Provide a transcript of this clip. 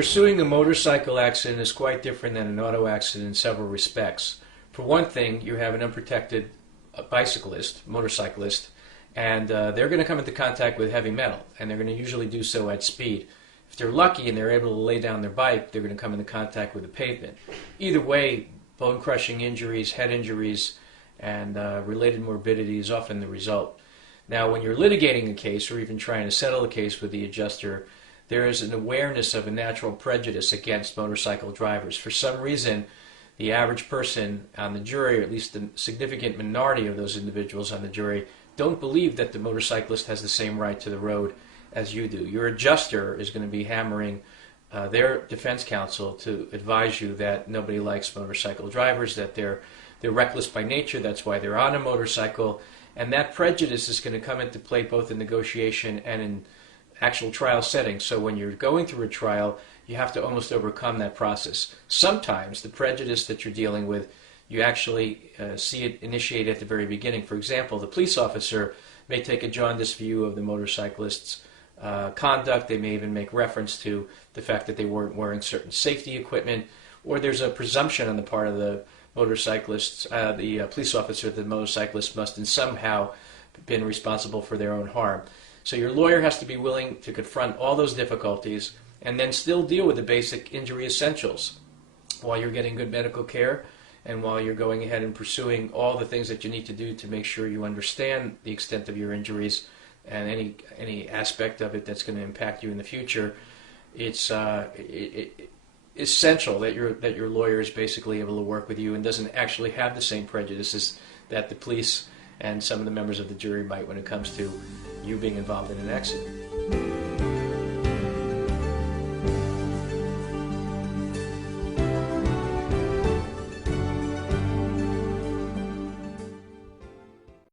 Pursuing a motorcycle accident is quite different than an auto accident in several respects. For one thing, you have an unprotected motorcyclist, and they're going to come into contact with heavy metal, and they're going to usually do so at speed. If they're lucky and they're able to lay down their bike, they're going to come into contact with the pavement. Either way, bone-crushing injuries, head injuries, and related morbidity is often the result. Now, when you're litigating a case or even trying to settle a case with the adjuster, there is an awareness of a natural prejudice against motorcycle drivers. For some reason, the average person on the jury, or at least the significant minority of those individuals on the jury, don't believe that the motorcyclist has the same right to the road as you do. Your adjuster is going to be hammering their defense counsel to advise you that nobody likes motorcycle drivers, that they're reckless by nature, that's why they're on a motorcycle, and that prejudice is going to come into play both in negotiation and in actual trial settings. So when you're going through a trial, you have to almost overcome that process. Sometimes the prejudice that you're dealing with, you actually see it initiate at the very beginning. For example, the police officer may take a jaundiced view of the motorcyclist's conduct. They may even make reference to the fact that they weren't wearing certain safety equipment, or there's a presumption on the part of the motorcyclists, the police officer, that the motorcyclist must in somehow been responsible for their own harm. So your lawyer has to be willing to confront all those difficulties and then still deal with the basic injury essentials while you're getting good medical care and while you're going ahead and pursuing all the things that you need to do to make sure you understand the extent of your injuries and any aspect of it that's going to impact you in the future. It's essential that your lawyer is basically able to work with you and doesn't actually have the same prejudices that the police and some of the members of the jury might when it comes to you being involved in an accident.